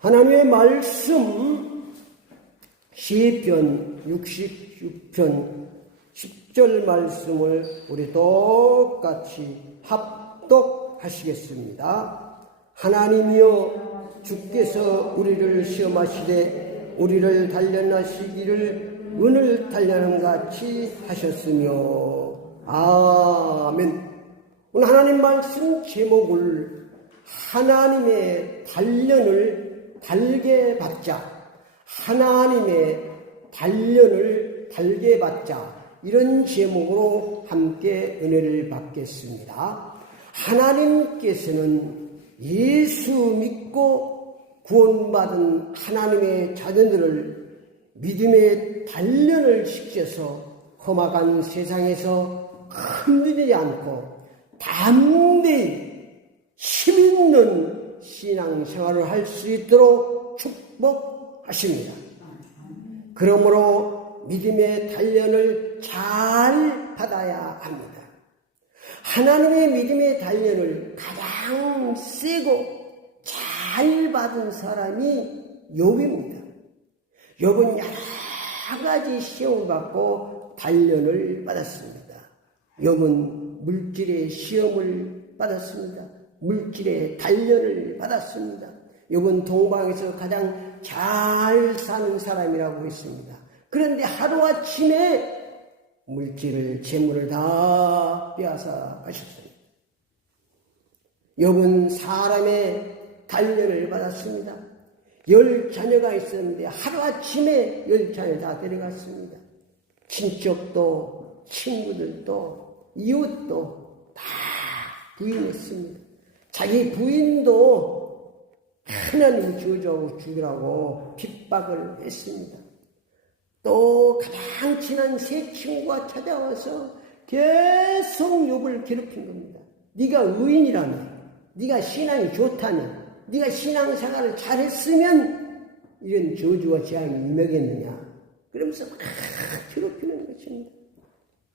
하나님의 말씀 시편 66편 10절 말씀을 우리 똑같이 합독하시겠습니다. 하나님이여 주께서 우리를 시험하시되 우리를 단련하시기를 은을 단련함 같이 하셨으며 아멘. 오늘 하나님 말씀 제목을 하나님의 단련을 달게 받자, 하나님의 단련을 달게 받자, 이런 제목으로 함께 은혜를 받겠습니다. 하나님께서는 예수 믿고 구원받은 하나님의 자녀들을 믿음의 단련을 시켜서 험악한 세상에서 흔들리지 않고 담대히 힘있는 신앙생활을 할 수 있도록 축복하십니다. 그러므로 믿음의 단련을 잘 받아야 합니다. 하나님의 믿음의 단련을 가장 세고 잘 받은 사람이 욥입니다. 욥은 여러 가지 시험을 받고 단련을 받았습니다. 욥은 물질의 시험을 받았습니다. 물질의 단련을 받았습니다. 욥은 동방에서 가장 잘 사는 사람이라고 했습니다. 그런데 하루아침에 물질을, 재물을 다 빼앗아 가셨습니다. 욥은 사람의 단련을 받았습니다. 10자녀가 있었는데 하루아침에 10자녀 다 데려갔습니다. 친척도, 친구들도, 이웃도 다 부인했습니다. 자기 부인도 하나님 죽이라고 핍박을 했습니다. 또 가장 친한 세 친구가 찾아와서 계속 욥을 괴롭힌 겁니다. 네가 의인이라며, 네가 신앙이 좋다며, 네가 신앙생활을 잘했으면 이런 저주와 재앙이 임하겠느냐, 그러면서 막 괴롭히는 것입니다.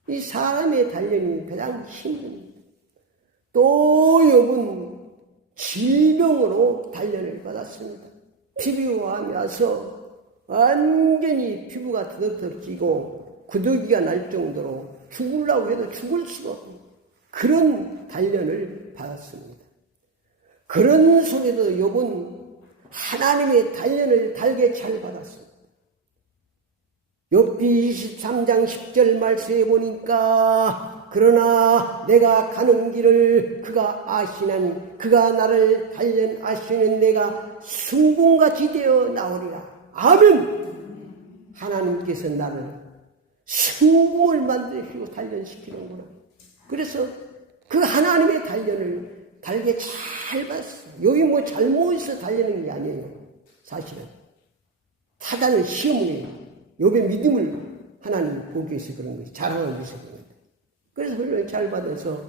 이 사람의 단련이 가장 힘듭니다. 또 욥은 질병으로 단련을 받았습니다. 피부암이 와서 완전히 피부가 더덕더덕지고 구더기가 날 정도로 죽으려고 해도 죽을 수가 없는 그런 단련을 받았습니다. 그런 속에도 욥은 하나님의 단련을 달게 잘 받았습니다. 욥기 23장 10절 말씀해 보니까 그러나 내가 가는 길을 그가 아시나니 그가 나를 단련하시는 내가 순금같이 되어 나오리라. 아멘. 하나님께서 나를 순금을 만드시고 단련시키는구나. 그래서 그 하나님의 단련을 달게 잘 받았어요. 여기 뭐 잘못해서 단련하는 게 아니에요. 사실은 사단의 시험을, 욥의 믿음을 하나님 보기 위해서 그런 것이 자랑하기 위해서 그런 거예요. 그래서 훈련을 잘 받아서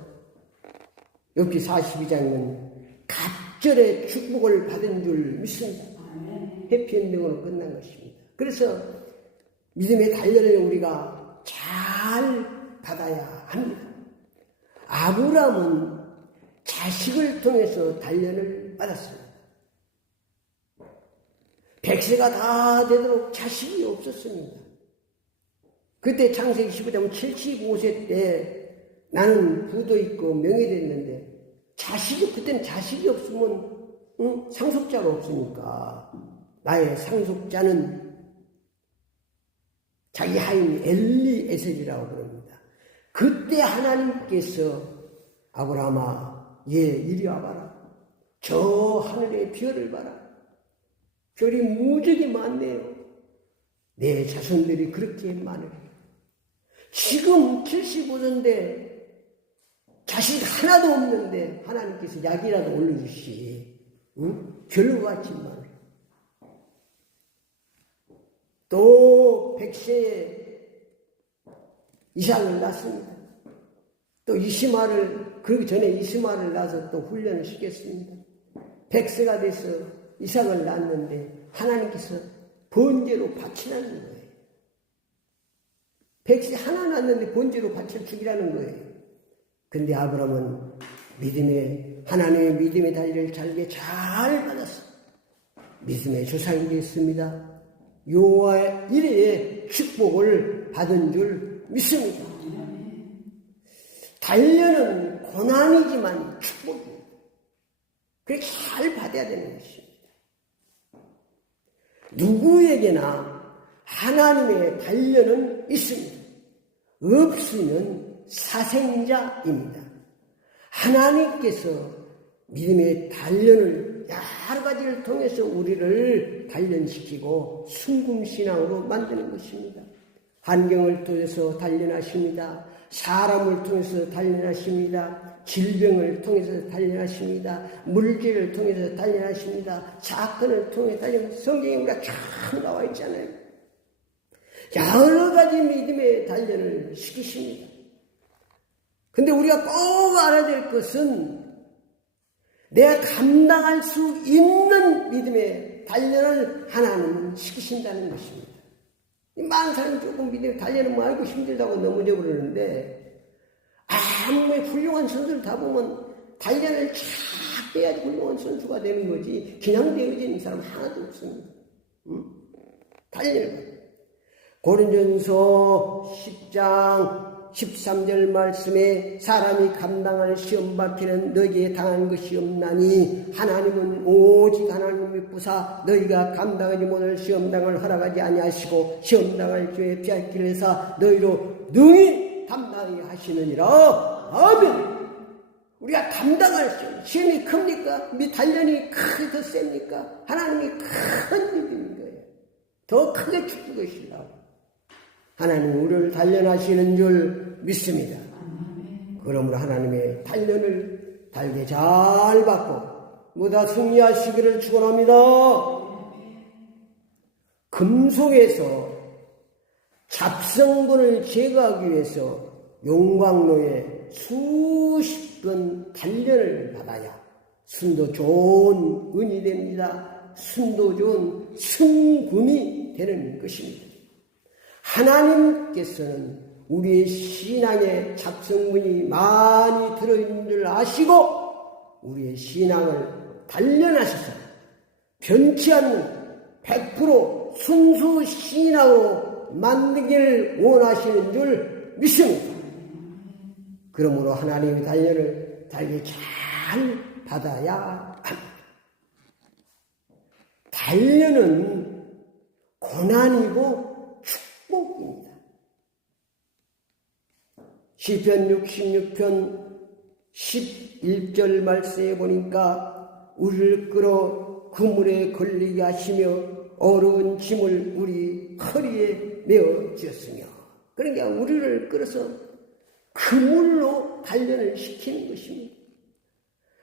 욥기 42장은 갑절의 축복을 받은 줄 믿습니다. 해피엔딩으로 끝난 것입니다. 그래서 믿음의 단련을 우리가 잘 받아야 합니다. 아브라함은 자식을 통해서 단련을 받았습니다. 100세가 다 되도록 자식이 없었습니다. 그때 창세기 15장 75세 때 나는 부도 있고 명예됐는데 그때는 자식이 없으면 상속자가 없으니까 나의 상속자는 자기 하인 엘리에셀이라고 부릅니다. 그때 하나님께서 아브라함아, 이리 와봐라. 저 하늘의 별을 봐라. 별이 무지하게 많네요. 내 자손들이 그렇게 많으래요. 지금 75세인데 자식 하나도 없는데 하나님께서 약이라도 올려주시. 별과 같이 많아요. 또 100세에 이삭을 낳습니다. 또 이스마를, 그러기 전에 이스마를 낳아서 또 훈련을 시켰습니다. 100세가 돼서 이삭을 낳았는데 하나님께서 번제로 바치라는 거예요. 100세 하나 낳았는데 번제로 바쳐 죽이라는 거예요. 근데 아브라함은 하나님의 믿음의 단련을 잘 받았어. 믿음의 조상이 됐습니다. 여호와 이레의 축복을 받은 줄 믿습니다. 단련은 고난이지만 축복입니다. 그렇게 잘 받아야 되는 것입니다. 누구에게나 하나님의 단련은 있습니다. 없으면 사생자입니다. 하나님께서 믿음의 단련을 여러 가지를 통해서 우리를 단련시키고 순금신앙으로 만드는 것입니다. 환경을 통해서 단련하십니다. 사람을 통해서 단련하십니다. 질병을 통해서 단련하십니다. 물질을 통해서 단련하십니다. 사건을 통해서 단련하십니다. 성경에 우리가 쫙 나와 있잖아요. 여러 가지 믿음의 단련을 시키십니다. 근데 우리가 꼭 알아야 될 것은 내가 감당할 수 있는 믿음의 단련을 하나님은 시키신다는 것입니다. 많은 사람이 조금 믿음의 단련은 뭐 알고 힘들다고 넘어져 버리는데, 아무리 훌륭한 선수를 다 보면 단련을 쫙 해야지 훌륭한 선수가 되는 거지, 그냥 되어지는 사람 하나도 없습니다. 단련을. 고린전서 10장 13절 말씀에 사람이 감당할 시험 받기는 너희에게 당한 것이 없나니 하나님은 오직 하나님의 부사 너희가 감당하지 못할 시험당을 허락하지 아니하시고 시험당할 기회에 피하기를 해서 너희로 능히 감당하게 하시느니라. 아멘. 우리가 감당할 시험이 큽니까? 단련이 크게 더 셉니까? 하나님이 큰 믿음인 거예요. 더 크게 축복하시려고 하나님 우리를 단련하시는 줄 믿습니다. 그러므로 하나님의 단련을 달게 잘 받고 모두 승리하시기를 축원합니다. 금속에서 잡성분을 제거하기 위해서 용광로에 수십 번 단련을 받아야 순도 좋은 은이 됩니다. 순도 좋은 승금이 되는 것입니다. 하나님께서는 우리의 신앙에 잡성분이 많이 들어있는 줄 아시고 우리의 신앙을 단련하셔서 변치 않는 100% 순수 신앙으로 만들기를 원하시는 줄 믿습니다. 그러므로 하나님의 단련을 달게 잘 받아야 합니다. 단련은 고난이고 축복입니다. 시편 66편 11절 말씀에 보니까 우리를 끌어 그물에 걸리게 하시며 어려운 짐을 우리 허리에 메어 주었으며, 그러니까 우리를 끌어서 그물로 단련을 시키는 것입니다.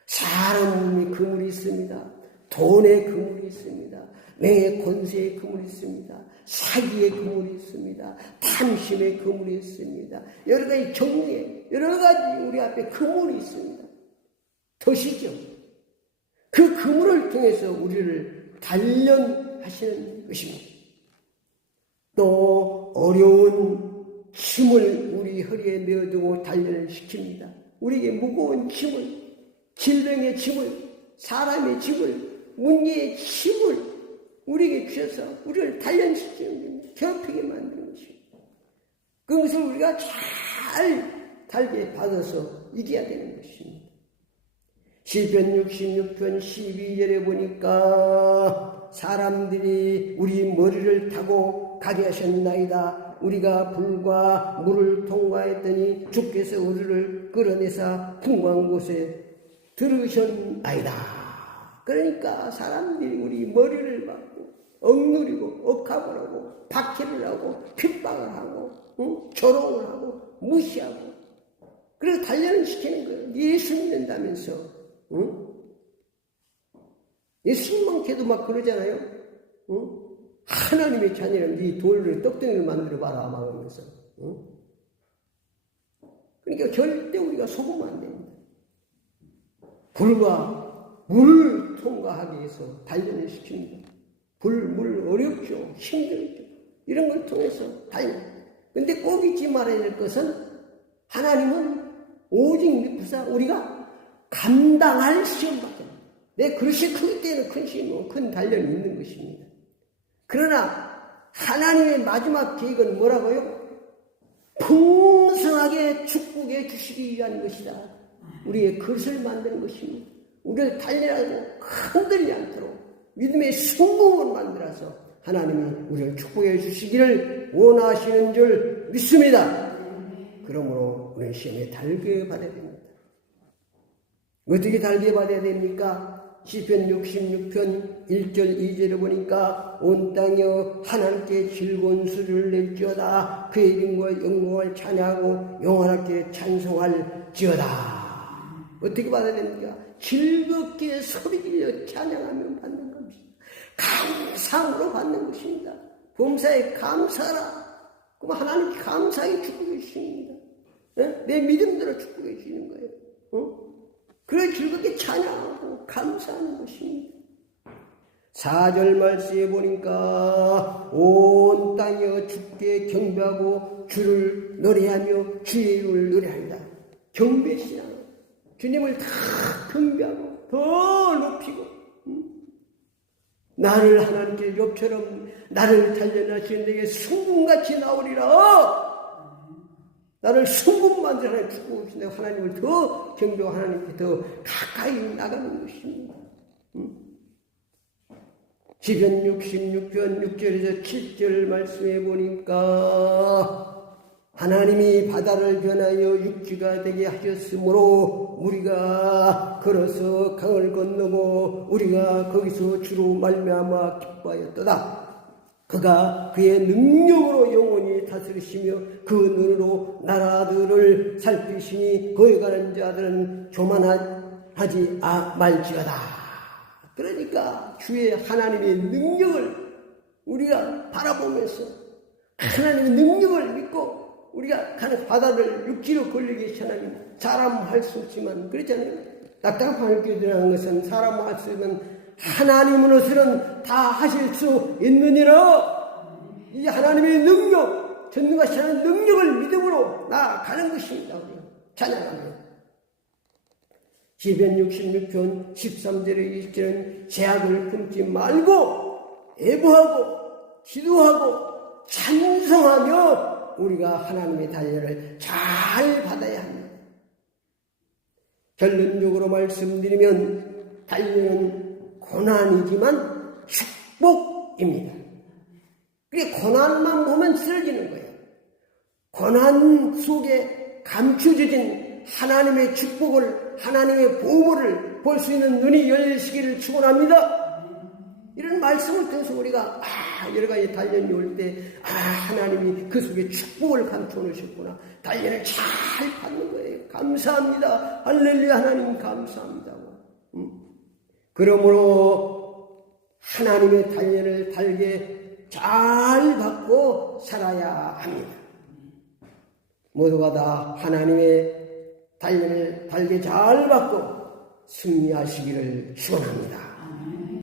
사람의 그물이 있습니다. 돈의 그물이 있습니다. 명예 권세의 그물이 있습니다. 사기의 그물이 있습니다. 탐심의 그물이 있습니다. 여러 가지 정리의 여러 가지 우리 앞에 그물이 있습니다. 도시죠. 그 그물을 통해서 우리를 단련하시는 것입니다. 또 어려운 짐을 우리 허리에 메어두고 단련을 시킵니다. 우리에게 무거운 짐을, 질병의 짐을, 사람의 짐을, 문제의 짐을 우리에게 주셔서 우리를 단련시키는 겁니다. 괴롭히게 만드는 것입니다. 그것을 우리가 잘 달게 받아서 이겨야 되는 것입니다. 시편 66편 12절에 보니까 사람들이 우리 머리를 타고 가게 하셨나이다. 우리가 불과 물을 통과했더니 주께서 우리를 끌어내사 풍부한 곳에 들으셨나이다. 그러니까 사람들이 우리 머리를 받고 억누리고 억압을 하고 박해를 하고 핍박을 하고 조롱을 하고 무시하고 그래서 단련을 시키는 거예요. 예수 믿는다면서 예수님만 걔도 막 그러잖아요. 하나님의 자녀는 네 돌을 떡덩이를 만들어봐라 막 하면서 그러니까 절대 우리가 속으면 안 됩니다. 불과 물 통과하기 위해서 단련을 시킵니다. 물 어렵죠. 힘들죠. 이런 걸 통해서 단련. 근데 꼭 잊지 말아야 될 것은 하나님은 오직 믿고서 우리가 감당할 시험밖에 내 그릇이 크기 때문에 큰 단련이 있는 것입니다. 그러나 하나님의 마지막 계획은 뭐라고요? 풍성하게 축복해 주시기 위한 것이다. 우리의 그릇을 만드는 것입니다. 우리를 단련하고 흔들리지 않도록 믿음의 승부를 만들어서 하나님이 우리를 축복해 주시기를 원하시는 줄 믿습니다. 그러므로 우리는 시험에 달게 받아야 됩니다. 어떻게 달게 받아야 됩니까? 시편 66편 1절 2절을 보니까 온 땅이여 하나님께 즐거운 소리를 낼지어다. 그의 이름과 영광을 찬양하고 영원하게 찬송할지어다. 어떻게 받아야 됩니까? 즐겁게 소리질러 찬양하면 받는 겁니다. 감사함으로 받는 것입니다. 범사에 감사하라. 그럼 하나님께 감사하게 축복해 주십니다. 내 믿음대로 축복해 주시는 거예요. 그래 즐겁게 찬양하고 감사하는 것입니다. 4절 말씀에 보니까 온 땅이여 주께 경배하고 주를 노래하며 주의 이름을 노래한다. 경배시나 주님을 다 경배하고 더 높이고 나를 하나님께 욥처럼 나를 단련하시는 데에 순금같이 나오리라. 나를 순금만들 하나님 축복하시는 하나님을 더 경배하고 하나님께 더 가까이 나가는 것입니다. 시편 66편 6절에서 7절 말씀해 보니까 하나님이 바다를 변하여 육지가 되게 하셨으므로 우리가 걸어서 강을 건너고 우리가 거기서 주로 말미암아 기뻐하였도다. 그가 그의 능력으로 영원히 다스리시며 그 눈으로 나라들을 살피시니 거기 가는 자들은 교만하지 말지어다. 그러니까 주의 하나님의 능력을 우리가 바라보면서 하나님의 능력을 믿고 우리가 가는 바다를 육지로 걸리게 하나님 사람 할 수 없지만 그렇잖아요. 딱딱한 길이라는 것은 사람 할 수 있는 하나님으로서는 다 하실 수 있느니라. 이 하나님의 능력, 전능하신 하나님의 능력을 믿음으로 나아가는 것입니다. 우리 찬양하며 시편 66편 13절에 20절은 제약을 품지 말고 애부하고 기도하고 찬송하며 우리가 하나님의 단련을 잘 받아야 합니다. 결론적으로 말씀드리면 단련은 고난이지만 축복입니다. 그게 고난만 보면 쓰러지는 거예요. 고난 속에 감춰진 하나님의 축복을, 하나님의 보호를 볼 수 있는 눈이 열리시기를 축원합니다. 이런 말씀을 통해서 우리가 여러 가지 단련이 올 때 하나님이 그 속에 축복을 감춰 놓으셨구나. 단련을 잘 받는 거예요. 감사합니다. 할렐루야. 하나님 감사합니다. 그러므로 하나님의 단련을 달게 잘 받고 살아야 합니다. 모두가 다 하나님의 단련을 달게 잘 받고 승리하시기를 축원합니다.